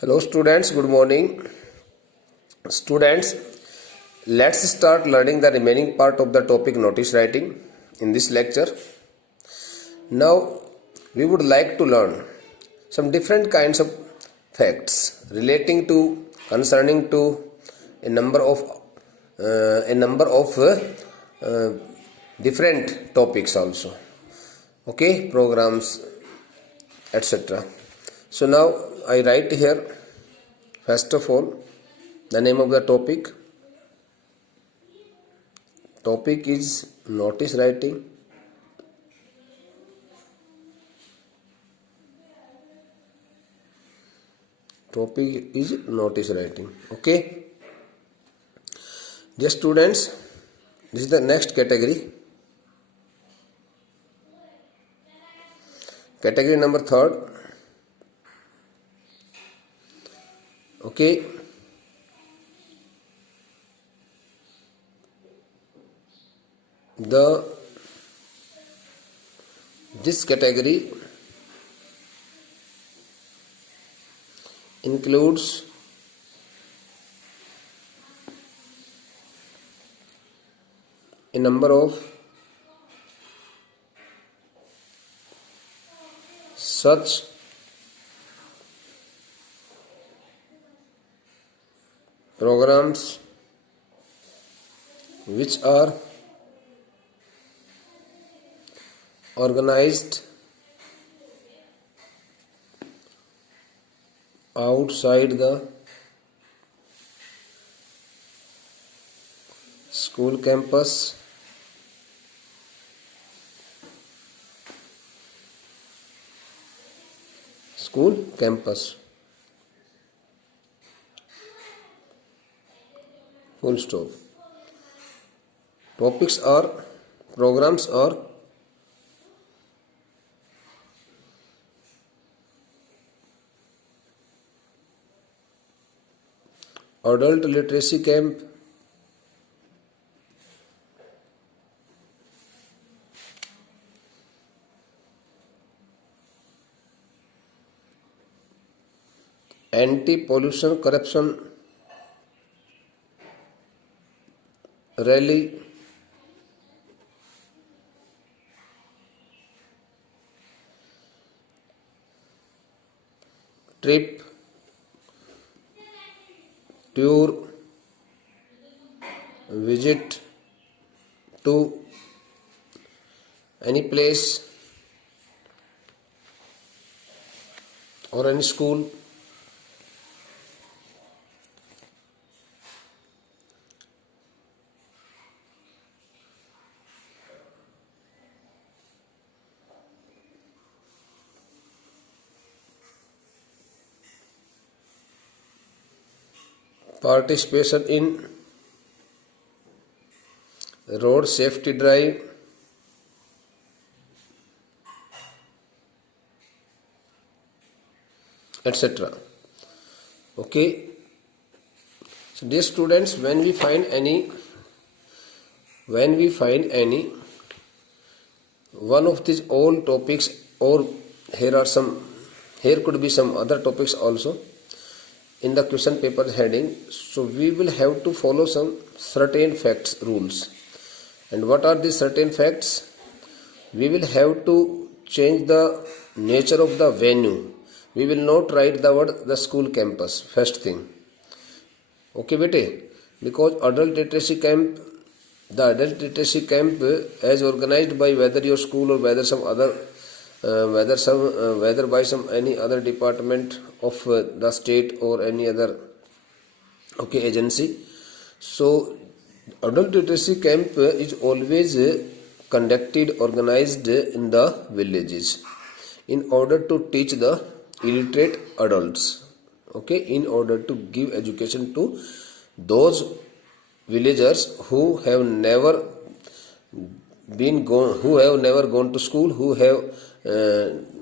Hello students, good morning. Students, let's start learning the remaining part of the topic notice writing in this lecture. Now, we would like to learn some different kinds of facts relating to, concerning to a number of different topics also. Okay, programs, etc. So now I write here first of all the name of the topic. Topic is notice writing. Topic is notice writing. Okay. Dear students, this is the next category. Category number 3rd. Okay. This category includes a number of such programs which are organized outside the school campus. Full stop. Topics or programs are adult literacy camp, anti-pollution corruption rally, trip, tour, visit to any place or any school, participation in road safety drive, etc. Okay. So dear students, when we find any one of these all topics, or here could be some other topics also in the question paper heading, so we will have to follow some certain facts rules. And what are these certain facts? We will have to change the nature of the venue. We will not write the word the school campus, first thing. Okay bete, because adult literacy camp as organized by whether your school or whether some other whether by some any other department of the state or any other agency. So adult literacy camp is always organized in the villages in order to teach the illiterate adults, in order to give education to those villagers who have never gone to school, who have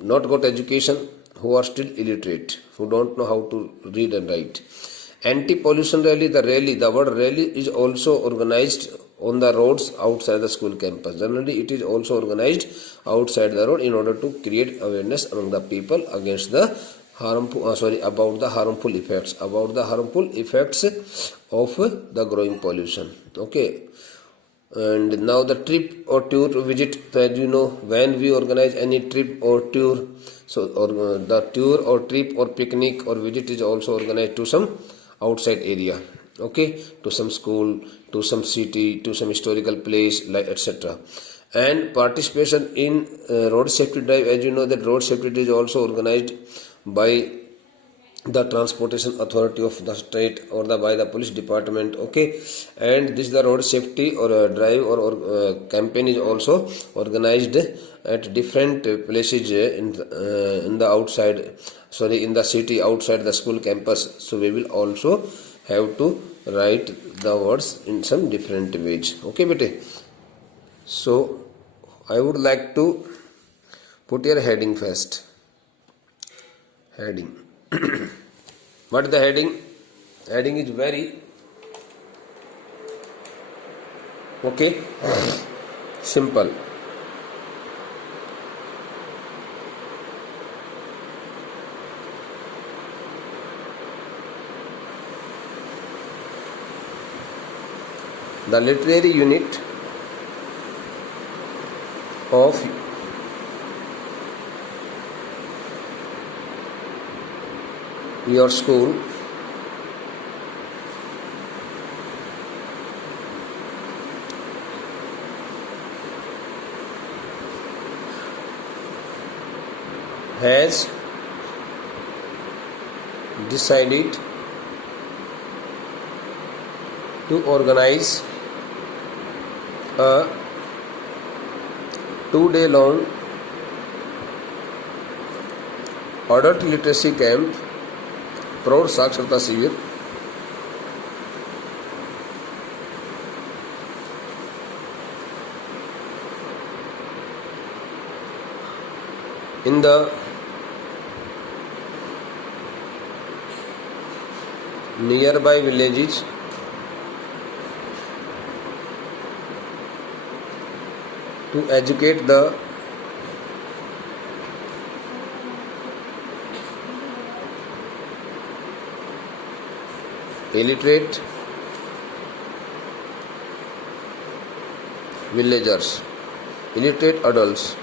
not got education, who are still illiterate, who don't know how to read and write. Anti-pollution rally, the word rally is also organized on the roads outside the school campus. Generally, it is also organized outside the road in order to create awareness among the people against the about the harmful effects of the growing pollution. Okay. And now the trip or tour visit. So as you know, when we organize any trip or tour, the tour or trip or picnic or visit is also organized to some outside area. Okay, to some school, to some city, to some historical place, like etc. And participation in road safety drive. As you know, that road safety is also organized by the transportation authority of the state or by the police department. Okay, and this the road safety or drive or campaign is also organized at different places in the outside, in the city outside the school campus. So we will also have to write the words in some different ways. Okay bete. So I would like to put your heading first. Heading. What is the heading? Heading is very simple. The literary unit of your school has decided to organize a 2-day long adult literacy camp, प्रौढ़ साक्षरता शिविर, in the nearby villages to educate the illiterate villagers, illiterate adults,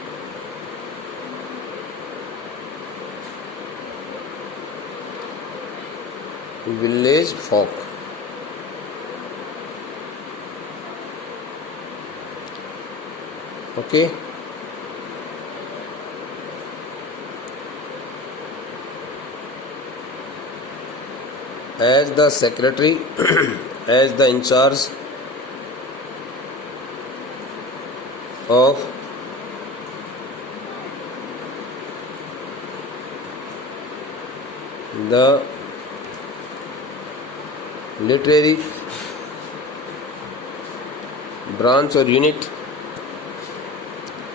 village folk. Okay. As the secretary, as the in charge of the literary branch or unit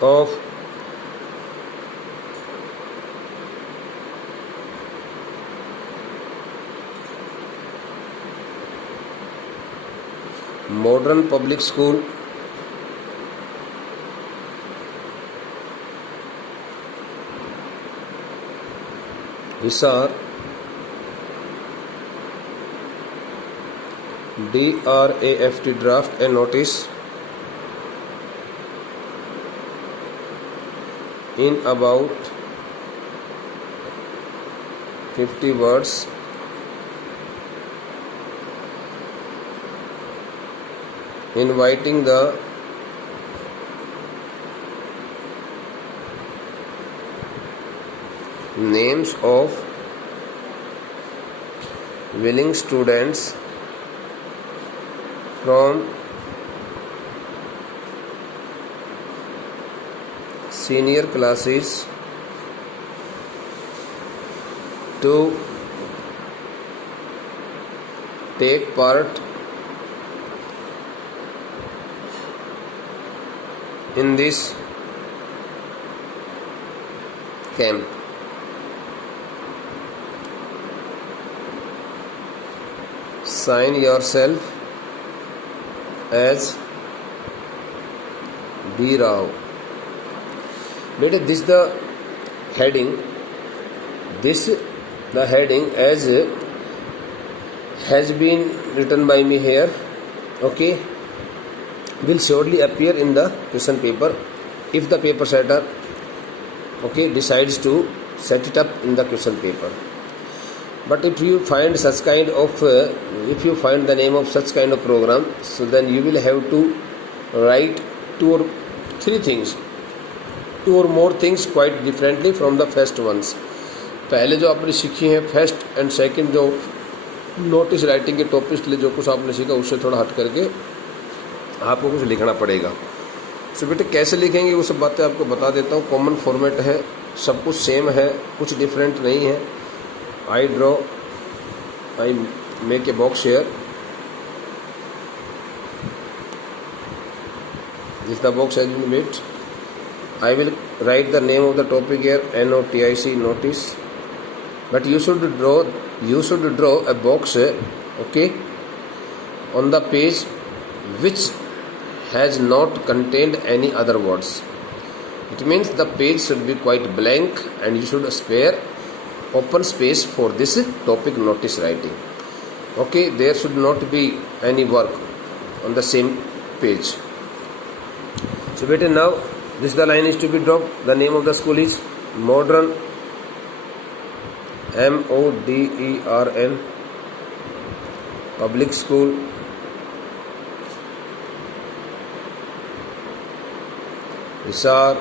of modern public school Hisar, DRAFT, draft a notice in about 50 words inviting the names of willing students from senior classes to take part in this camp. Sign yourself as B. Rao. Beta, this is the heading. This the heading as has been written by me here, okay, will surely appear in the question paper if the paper setter, okay, decides to set it up in the question paper. But if you find such kind of if you find the name of such kind of program, so then you will have to write two or more things quite differently from the first ones. पहले जो आपने सीखी हैं first and second जो notice writing के topics लिए जो कुछ आपने सीखा उससे थोड़ा हट करके आपको कुछ लिखना पड़ेगा. सो बेटे कैसे लिखेंगे वो सब बातें आपको बता देता हूँ. कॉमन फॉर्मेट है, सब कुछ सेम है, कुछ डिफरेंट नहीं है. I make a box here. This the box has been made. I will write the name of the topic here, NOTIC, notice. But you should draw a box, okay, on the page which has not contained any other words. It means the page should be quite blank and you should spare open space for this topic notice writing. Okay, there should not be any work on the same page. So better now this the line is to be dropped. The name of the school is Modern, MODERN Public School, Hisar.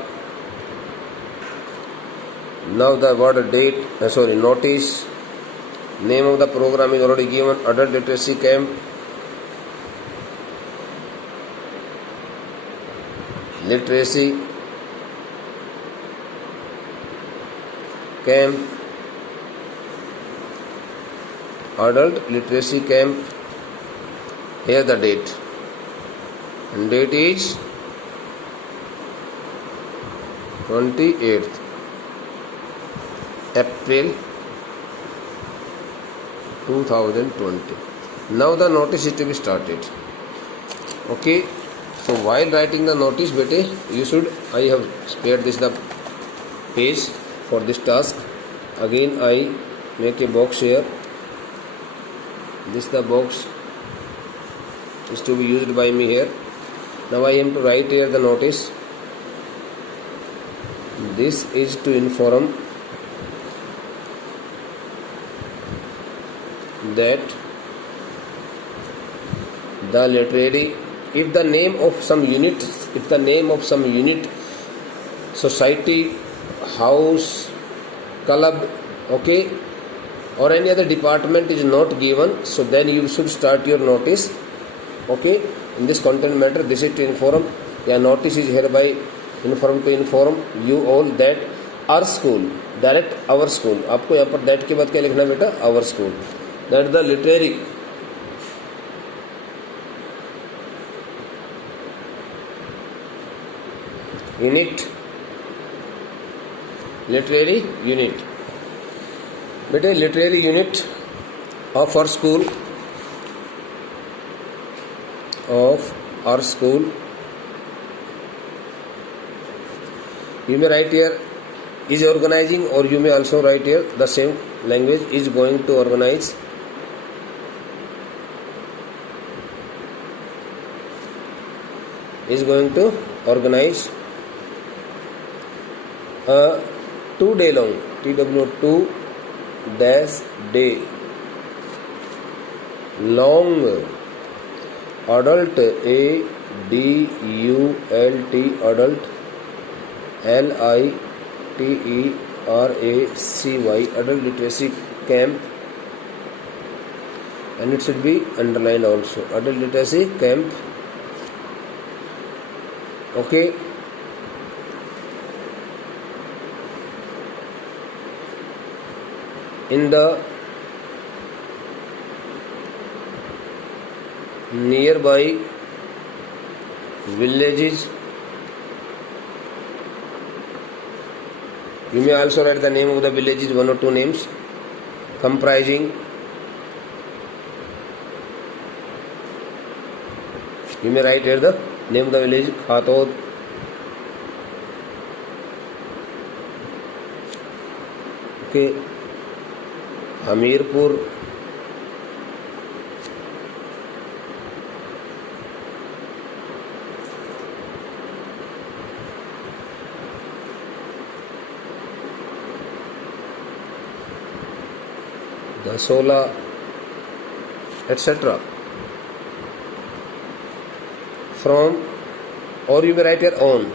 Now the word date, notice. Name of the program is already given, Adult Literacy Camp. Literacy Camp, Adult Literacy Camp. Here the date, and date is 28th April 2020. Now the notice is to be started. Okay, so while writing the notice, bete, I have spared this the page for this task. Again I make a box here. This the box is to be used by me here. Now I am to write here the notice. This is to inform that the literary, if the name of some unit, society, house, club, okay, or any other department is not given, so then you should start your notice, okay, in this content matter. This is to inform, notice is hereby inform you all that our school, direct our school. आपको यहाँ पर that के बाद क्या लिखना बेटा, our school, that the literary unit, बेटे literary unit of our school, you may write here is organizing, or you may also write here the same language, is going to organize. Is going to organize a 2-day long, TW2 day long adult, ADULT, adult, LITERACY, adult literacy camp, and it should be underlined also, adult literacy camp. Okay, in the nearby villages, you may also write the name of the villages, 1 or 2 names comprising, you may write here the name of the village, Khatod, okay, Hamirpur, Dasola, etc. From, or you may write here on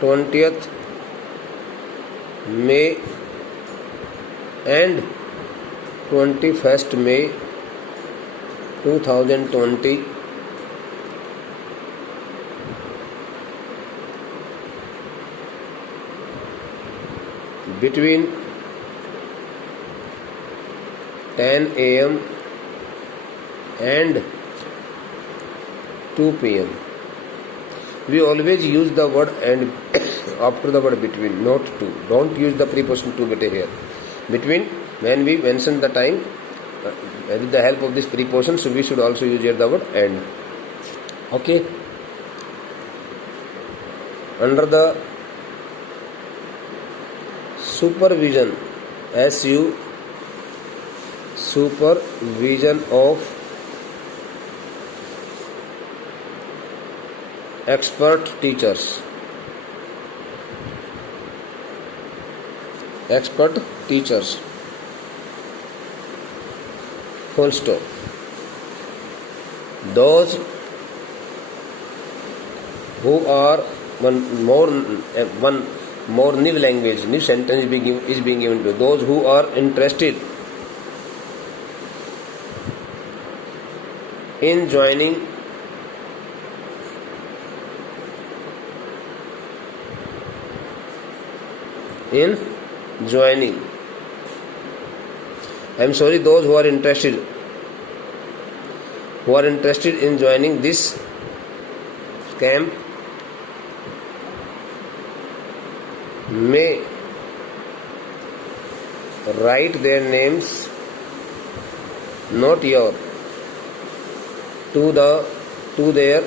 20th May and 21st May 2020 between 10 a.m. and 2 p.m. We always use the word and after the word between, not to. Don't use the preposition to beta here. Between, when we mention the time with the help of this preposition, so we should also use here the word and. Okay. Under the supervision, SU, supervision of expert teachers, full stop. Those who are one more new language, new sentence is being given to those who are interested in joining those who are interested in joining this camp may write their names, not your, to their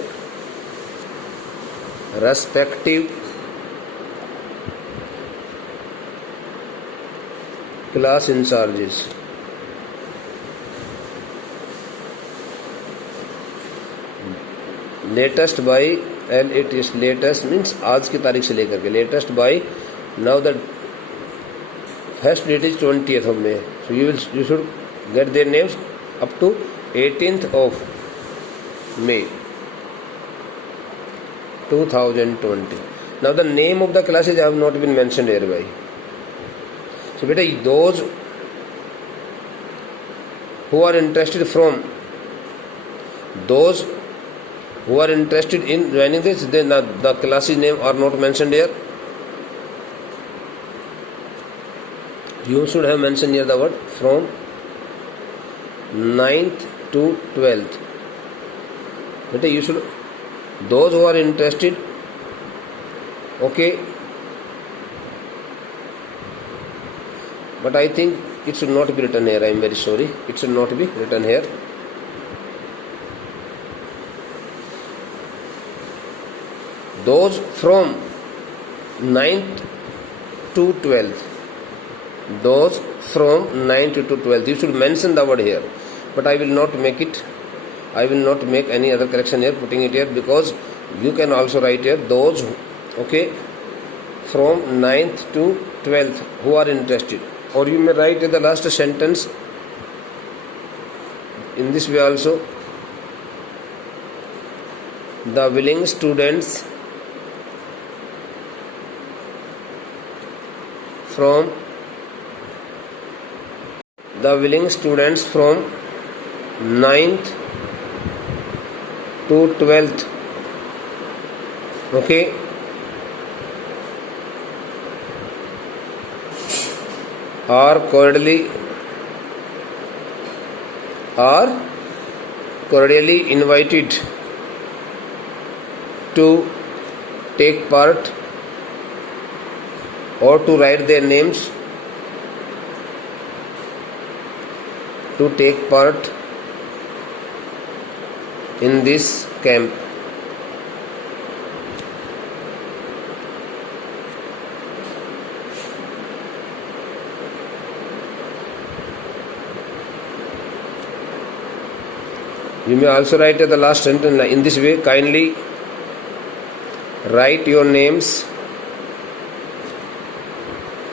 respective class in charges. Latest by, and it is latest means आज की तारीख से लेकर के latest by, now the first date is 20th of May, so you should get their names up to 18th of May 2020. Now the name of the classes have not been mentioned hereby. So beta, those who are interested in joining this, then the classes name are not mentioned here. You should have mentioned here the word from 9th to 12th. Beta, you should, those who are interested, okay, but I think it should not be written here. I am very sorry, it should not be written here. Those from 9th to 12th, those from 9th to 12th, you should mention the word here, but I will not make any other correction here, putting it here, because you can also write here those, okay, from 9th to 12th who are interested, or you may write in the last sentence in this way also, the willing students from 9th to 12th, okay, are cordially invited to take part or to write their names to take part in this camp. You may also write at the last sentence in this way: kindly write your names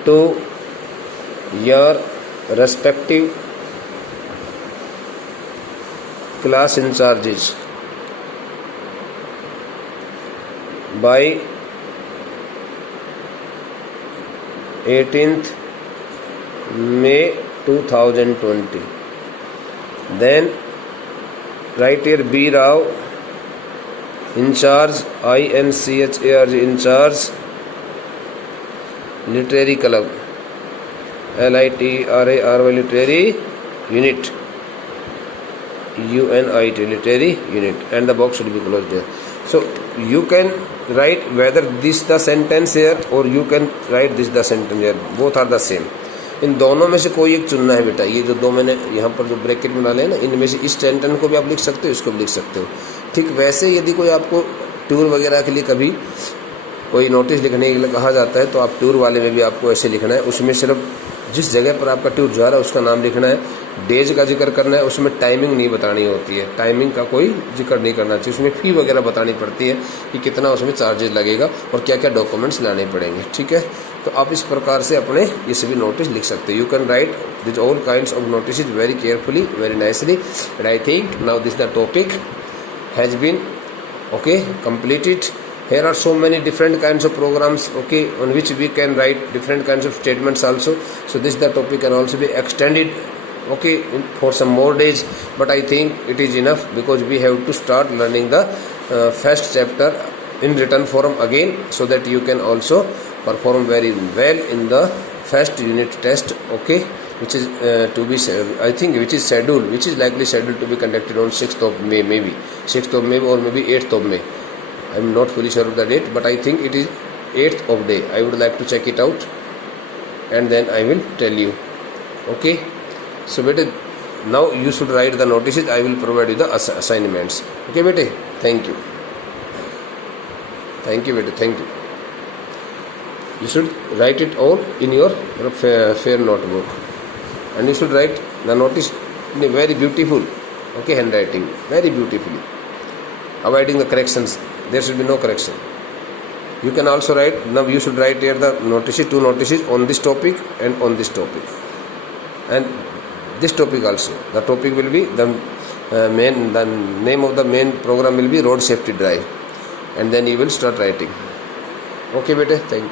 to your respective class in charges by 18th May 2020. Then write here B. Rao, in charge, INCHARG, in charge, Literary Club, LITRARY, Literary Unit, UNIT, Literary Unit, and the box should be closed there. So you can write whether this the sentence here or you can write this the sentence here. Both are the same. इन दोनों में से कोई एक चुनना है बेटा. ये जो दो मैंने यहाँ पर जो ब्रैकेट में डाले हैं ना, इनमें से इस सेंटेंस को भी आप लिख सकते हो, इसको भी लिख सकते हो. ठीक वैसे यदि कोई आपको टूर वगैरह के लिए कभी कोई नोटिस लिखने के लिए कहा जाता है तो आप टूर वाले में भी आपको ऐसे लिखना है. उसमें सिर्फ जिस जगह पर आपका टूर जा रहा है उसका नाम लिखना है, डेज का जिक्र करना है, उसमें टाइमिंग नहीं बतानी होती है, टाइमिंग का कोई जिक्र नहीं करना चाहिए. उसमें फ़ी वगैरह बतानी पड़ती है कि कितना उसमें चार्जेस लगेगा और क्या क्या डॉक्यूमेंट्स लाने पड़ेंगे. ठीक है, तो आप इस प्रकार से अपने ये सभी नोटिस लिख सकते हो. You can write this all kinds of notice very carefully, very nicely. And I think now this the topic has been completed. Here are so many different kinds of programs, on which we can write different kinds of statements also. So this the topic can also be extended, for some more days. But I think it is enough because we have to start learning the first chapter in written form again, so that you can also perform very well in the first unit test, which is to be, I think, which is scheduled, which is likely scheduled to be conducted on 6th of May, maybe 6th of May or maybe 8th of May. I am not fully sure of the date, but I think it is 8th of day. I would like to check it out and then I will tell you. So bete, now you should write the notices. I will provide you the assignments. Okay bete, thank you bete, thank you. You should write it all in your fair notebook, and you should write the notice in a very beautiful handwriting, very beautifully, avoiding the corrections. There should be no correction. You can also write, now you should write here the notices, 2 notices on this topic and on this topic, and this topic also. The topic will be the name of the main program will be road safety drive, and then you will start writing. Okay bete, thank you.